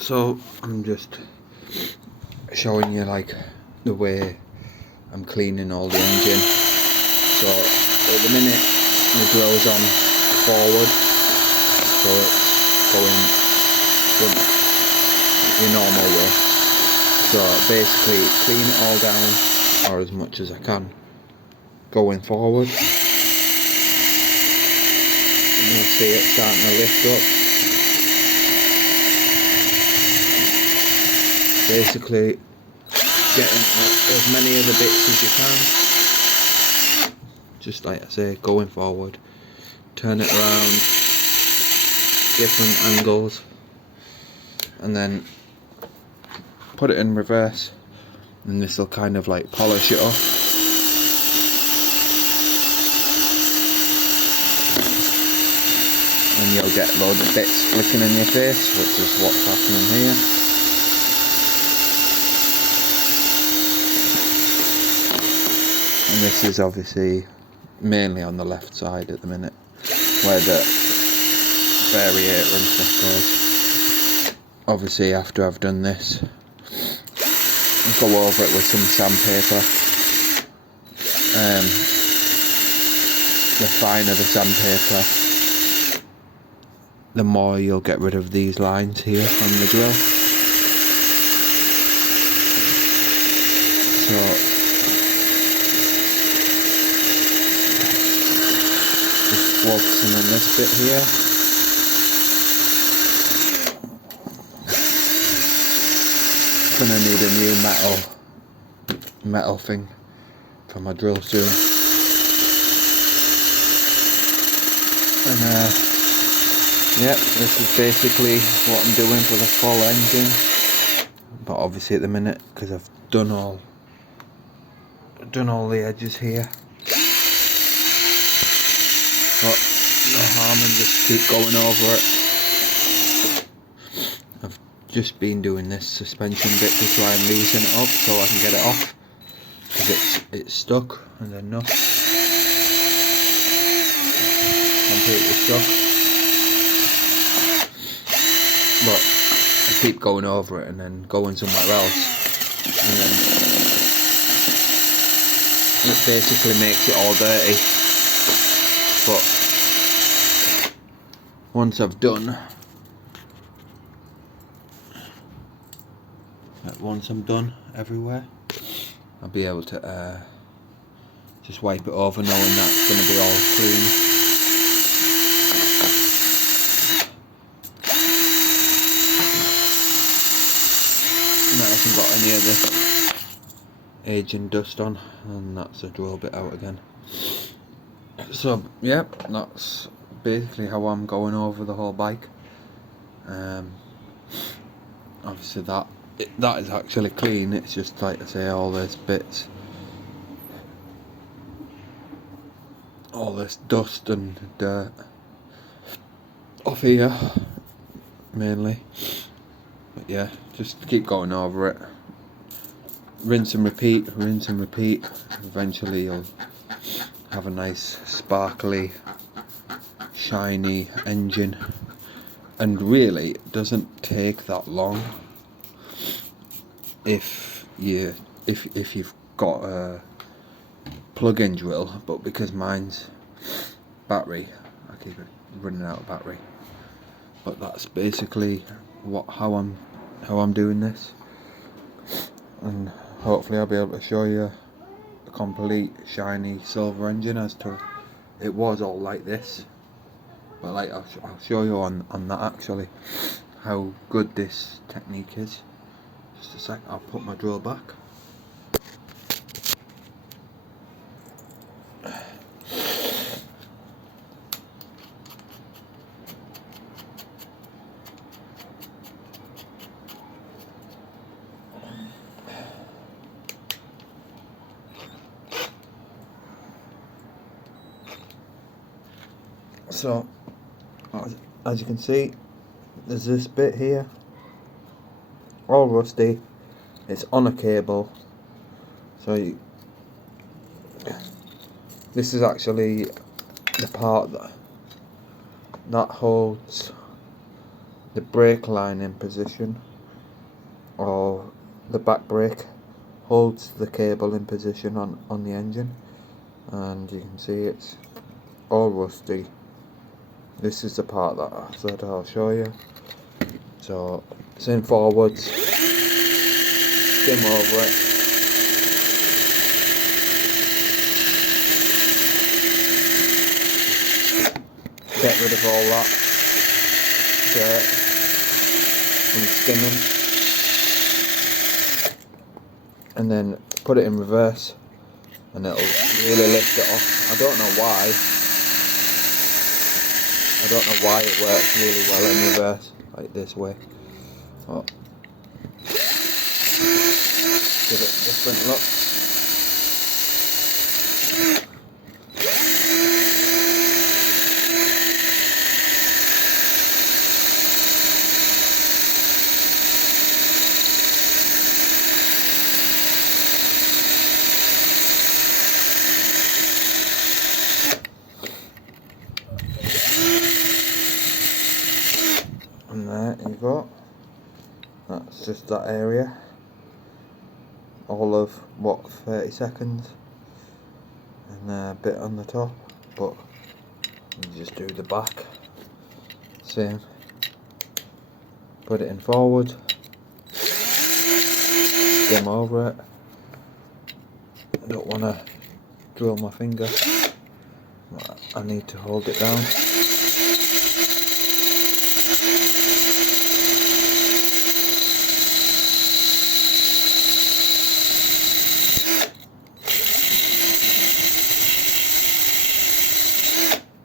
So I'm just showing you like the way I'm cleaning all the engine. So at the minute the drill's on forward, so it's going the normal way. So basically clean it all down, or as much as I can, going forward. And you'll see it starting to lift up. Basically getting as many of the bits as you can, just like I say, going forward, turn it around, different angles, and then put it in reverse, and this will kind of like polish it off. And you'll get loads of bits flicking in your face, which is what's happening here. And this is obviously mainly on the left side at the minute, where the variator and stuff goes. Obviously after I've done this, I'll go over it with some sandpaper. The finer the sandpaper, the more you'll get rid of these lines here on the drill. So just focusing on this bit here. Gonna need a new metal thing for my drill soon. And yeah, this is basically what I'm doing for the full engine. But obviously at the minute, because I've done all the edges here, but no harm in just keep going over it. I've just been doing this suspension bit to try and loosen it up so I can get it off, because it's stuck and then not completely stuck. But I keep going over it and then going somewhere else, and then it basically makes it all dirty. But once I'm done everywhere, I'll be able to just wipe it over, knowing that's going to be all clean. And that hasn't got any of the age and dust on, and that's a drill bit out again. So yeah, that's basically how I'm going over the whole bike. Obviously that is actually clean. It's just like I say, all these bits, all this dust and dirt off here mainly. But yeah, just keep going over it, rinse and repeat. Eventually you'll have a nice sparkly shiny engine, and really it doesn't take that long if you've got a plug-in drill. But because mine's battery, I keep it running out of battery. But that's basically how I'm doing this, and hopefully I'll be able to show you a complete shiny silver engine. As to it was all like this, but like I'll show you on that actually how good this technique is. Just a sec, I'll put my drill back. So as you can see, there's this bit here, all rusty. It's on a cable, so this is actually the part that holds the brake line in position. or the back brake holds the cable in position on the engine, and you can see it's all rusty. This is the part that I said I'll show you. So it's in forwards, skim over it, get rid of all that dirt from skimming, and then put it in reverse and it'll really lift it off. I don't know why it works really well in reverse, like this way. But give it a different look. And there you go. That's just that area. All of what, 30 seconds, and a bit on the top. But you just do the back, same. Put it in forward, skim over it. I don't want to drill my finger. I need to hold it down.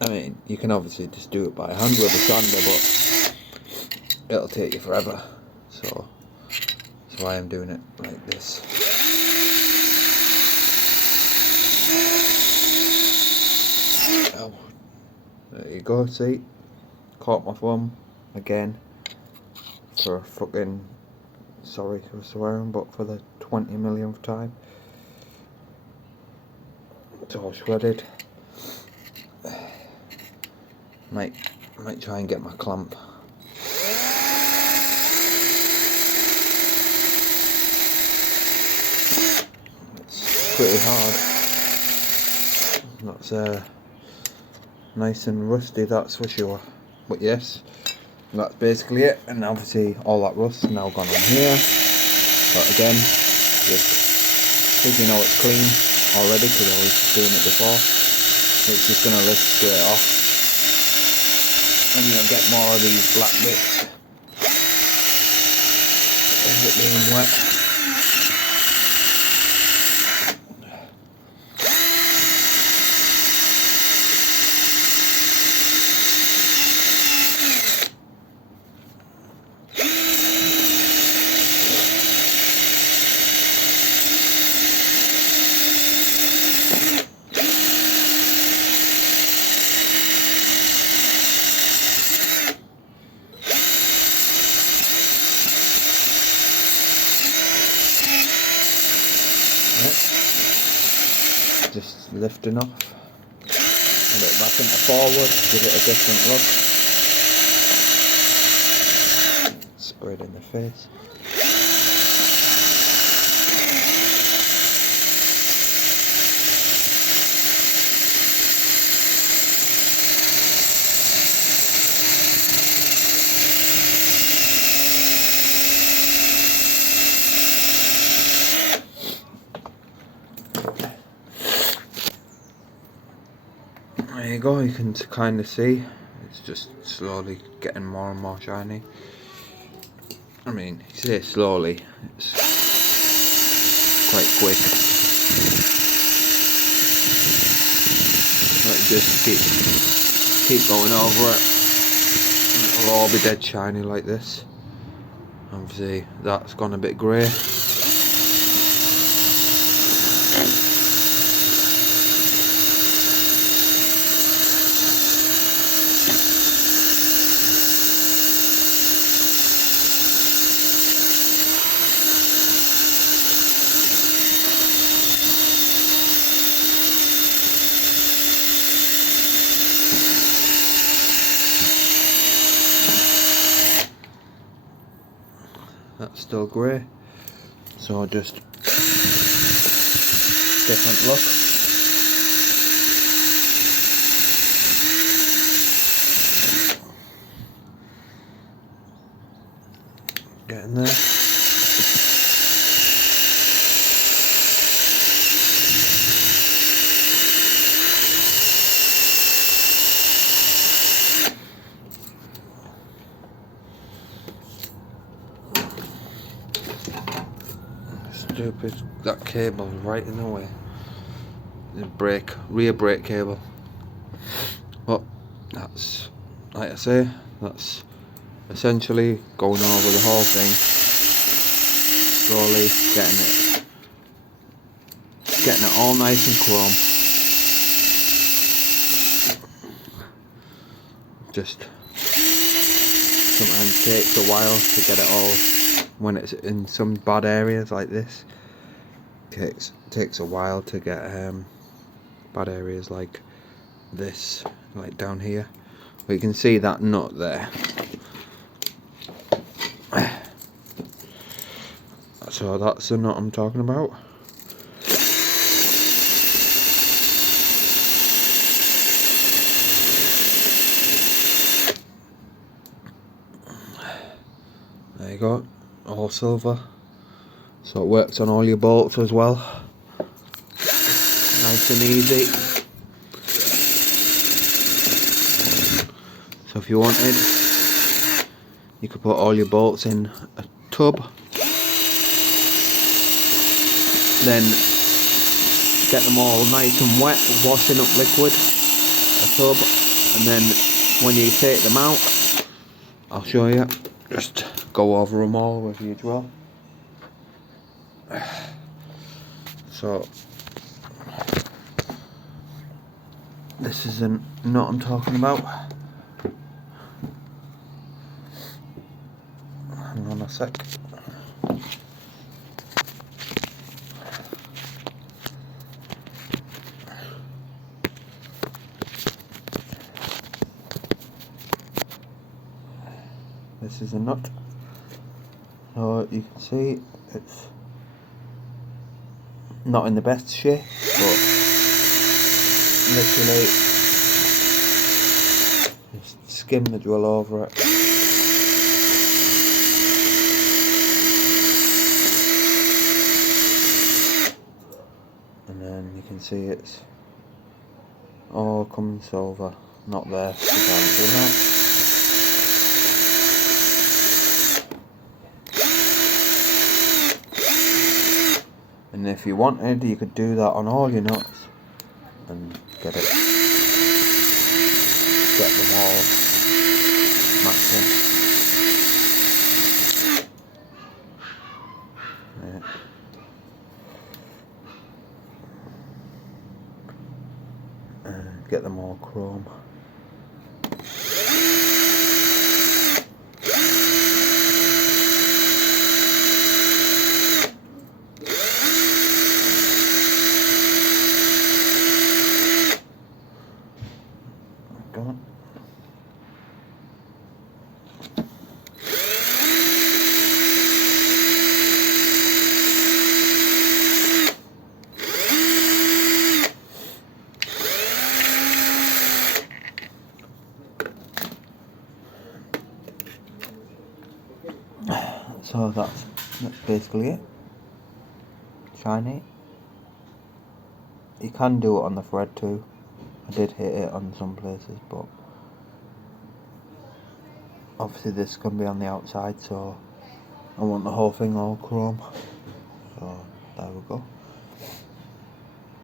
I mean, you can obviously just do it by hand with a sander, but it'll take you forever. So that's why I'm doing it like this. Oh, there you go, see? Caught my thumb again for fucking, sorry for swearing, but for the 20 millionth time. It's all shredded. Might try and get my clamp. It's pretty hard. That's nice and rusty, that's for sure. But yes, that's basically it. And obviously all that rust's now gone on here. But again, just because you know it's clean already, because I was doing it before, it's just going to lift straight off. And you'll get more of these black bits of it being wet. Just lifting off, put it back into forward, give it a different look, spray it in the face. There you go, you can kind of see it's just slowly getting more and more shiny. I mean, you say slowly, it's quite quick. Like just keep going over it, and it'll all be dead shiny like this. Obviously that's gone a bit grey. that's still grey. So just different look. Getting there. Stupid, that cable's right in the way. The rear brake cable. But that's, like I say, that's essentially going over the whole thing, slowly getting it all nice and chrome. Just sometimes takes a while to get it all, when it's in some bad areas like this. Takes a while to get bad areas like this, like down here. But you can see that nut there. So that's the nut I'm talking about. There you go, all silver. So it works on all your bolts as well. Nice and easy. So if you wanted, you could put all your bolts in a tub, then get them all nice and wet, washing up liquid, a tub, and then when you take them out, I'll show you, just go over them all with you as well. So this is a nut I'm talking about. Hang on a sec. This is a nut. So you can see it's not in the best shape, but literally just skim the drill over it. And then you can see it's all coming silver. Not there, because I haven't done that. And if you wanted, you could do that on all your nuts and get them all matching. Yeah. And get them all chrome. Gone. So that's basically it. Shiny. You can do it on the thread too. I did hit it on some places, but obviously this can be on the outside, so I want the whole thing all chrome. So there we go.